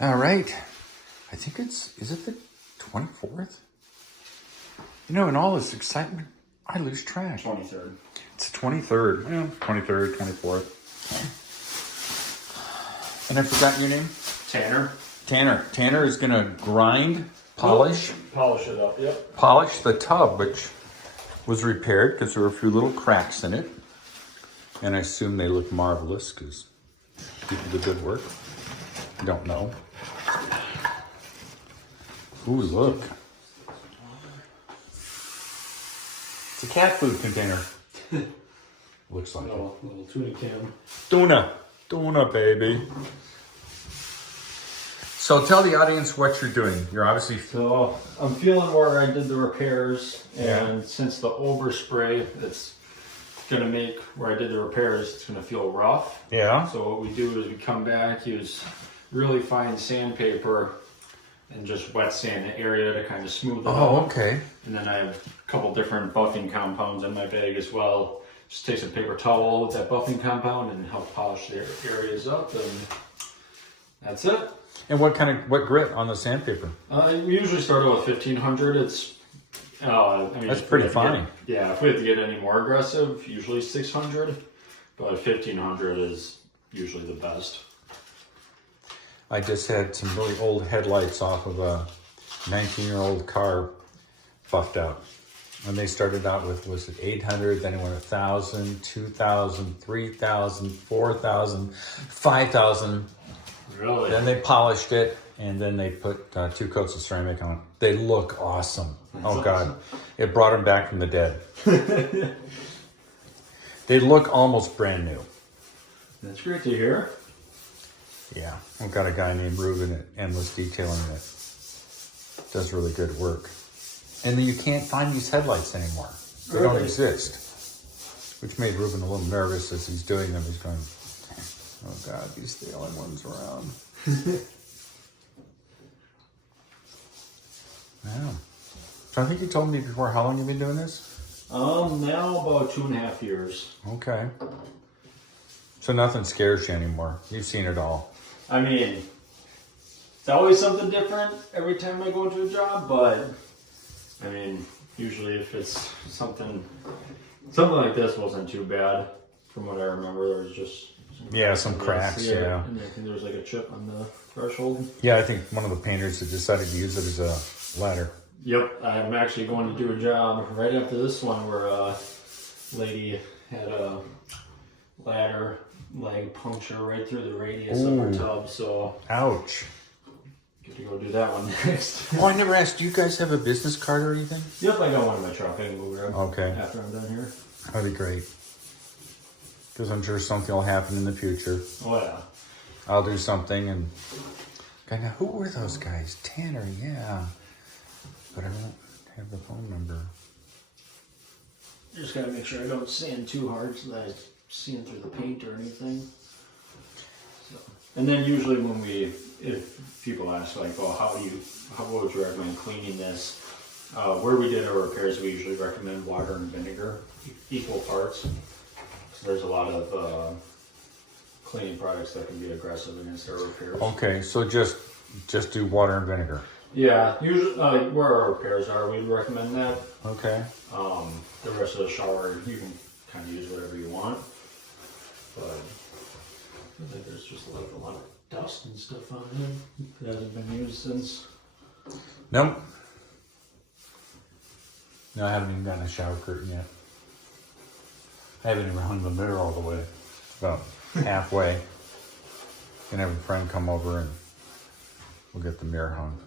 All right. I think is it the 24th? You know, in all this excitement, I lose track. 23rd. It's the 23rd. Yeah, 23rd, 24th. And I forgot your name? Tanner. Tanner. Tanner is going to grind, polish. Polish it up, yep. Polish the tub, which was repaired because there were a few little cracks in it. And I assume they look marvelous because people did good work. Don't know. Ooh, look. It's a cat food container. Looks like Little tuna can. Tuna, baby. So tell the audience what you're doing. You're obviously... So I'm feeling where I did the repairs, Yeah. and since the overspray, it's gonna make where I did the repairs, it's gonna feel rough. Yeah. So what we do is we come back, use really fine sandpaper and just wet sand the area to kind of smooth it Oh, out. okay. And then I have a couple different buffing compounds in my bag as well. Just take some paper towel with that buffing compound and help polish the areas up, and that's it. And what grit on the sandpaper? We usually start out with 1500. It's I mean, That's pretty fine. Yeah, if we have to get any more aggressive, usually 600, but 1500 is usually the best. I just had some really old headlights off of a 19-year-old car buffed out. And they started out with, was it 800, then it went 1,000, 2,000, 3,000, 4,000, 5,000. Really? Then they polished it, and then they put 2 coats of ceramic on it. They look awesome. Oh, God. It brought them back from the dead. They look almost brand new. That's great to hear. Yeah. I've got a guy named Ruben at Endless Detailing that does really good work. And then you can't find these headlights anymore. They don't exist. Which made Ruben a little nervous as he's doing them. He's going, oh, God, these are the only ones around. Wow. So I think you told me before how long you've been doing this? Now about 2.5 years. Okay. So nothing scares you anymore. You've seen it all. I mean, it's always something different every time I go into a job, but I mean, usually if it's something like this wasn't too bad from what I remember. There was just some cracks, yeah. And I think there was like a chip on the threshold. Yeah, I think one of the painters had decided to use it as a ladder. Yep, I'm actually going to do a job right after this one where a lady had a ladder leg puncture right through the radius of her tub, so... Ouch. Get to go do that one next. Oh, I never asked, do you guys have a business card or anything? Yep, I got one in my truck. I can go grab Okay. after I'm done here. That'd be great. Because I'm sure something will happen in the future. Oh, yeah. I'll do something and... Okay, now who were those guys? Tanner, yeah. But I don't have the phone number. Just gotta make sure I don't sand too hard so that I sand through the paint or anything. So, and then usually when if people ask like, oh, what would you recommend cleaning this? Where we did our repairs, we usually recommend water and vinegar, equal parts. So there's a lot of cleaning products that can be aggressive against our repairs. Okay, so just do water and vinegar. Yeah, usually where our repairs are, we'd recommend that. Okay. The rest of the shower, you can kind of use whatever you want. But I think there's just like a lot of dust and stuff on it that hasn't been used since. Nope. No, I haven't even gotten a shower curtain yet. I haven't even hung the mirror all the way. About halfway. Gonna have a friend come over and we'll get the mirror hung.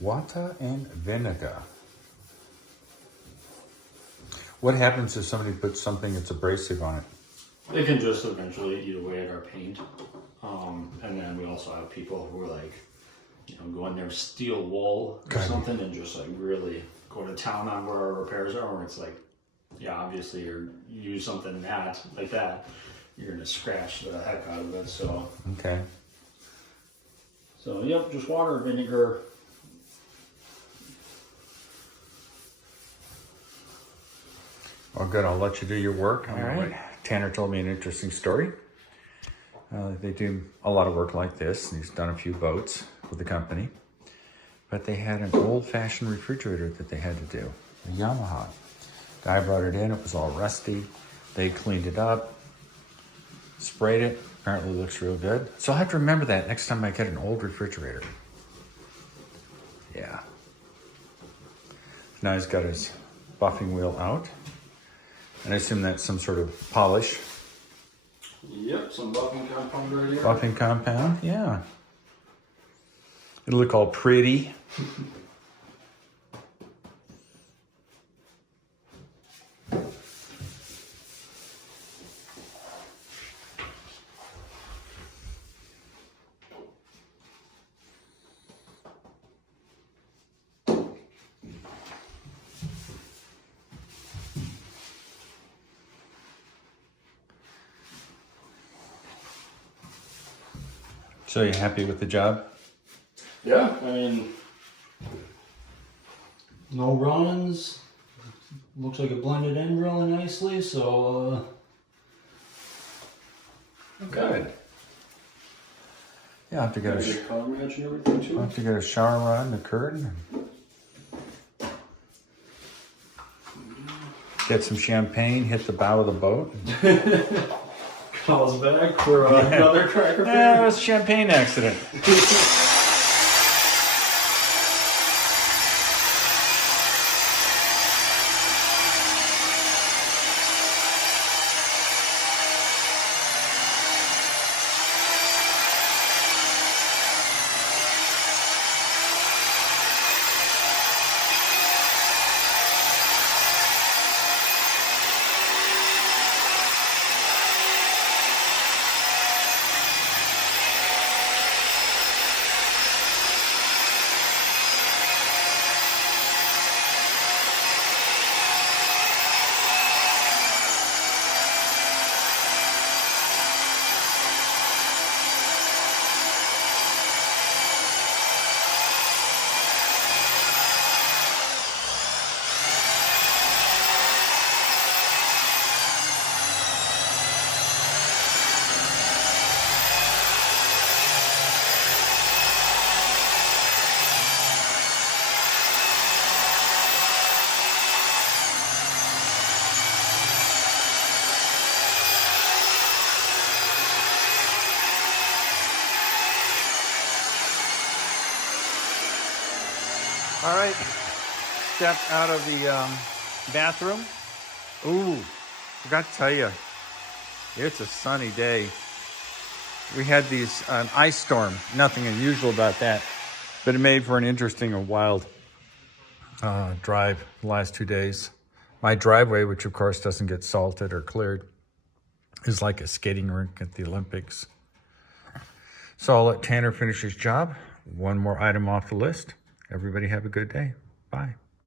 Water and vinegar. What happens if somebody puts something that's abrasive on it? They can just eventually eat away at our paint. And then we also have people who are like, go in there, steal wool or something and just like really go to town on where our repairs are, where it's like, yeah, obviously you use something like that, you're gonna scratch the heck out of it. So okay. So yep, just water, vinegar. Well, good. I'll let you do your work. All right. Tanner told me an interesting story. They do a lot of work like this, and he's done a few boats with the company. But they had an old-fashioned refrigerator that they had to do, a Yamaha. Guy brought it in, it was all rusty. They cleaned it up, sprayed it, apparently looks real good. So I'll have to remember that next time I get an old refrigerator. Yeah. Now he's got his buffing wheel out. And I assume that's some sort of polish. Yep, some buffing compound right here. Buffing compound, yeah. It'll look all pretty. So you happy with the job? Yeah, I mean, no runs. Looks like it blended in really nicely, so Good. Yeah, I'll have to get got a color match and everything too. I'll have to get a shower rod and a curtain. Get some champagne, hit the bow of the boat. Calls back for another cracker Yeah, it pan. was a champagne accident. All right, step out of the bathroom. Ooh, forgot to tell you, it's a sunny day. We had an ice storm, nothing unusual about that, but it made for an interesting and wild drive the last 2 days. My driveway, which of course doesn't get salted or cleared, is like a skating rink at the Olympics. So I'll let Tanner finish his job. One more item off the list. Everybody have a good day. Bye.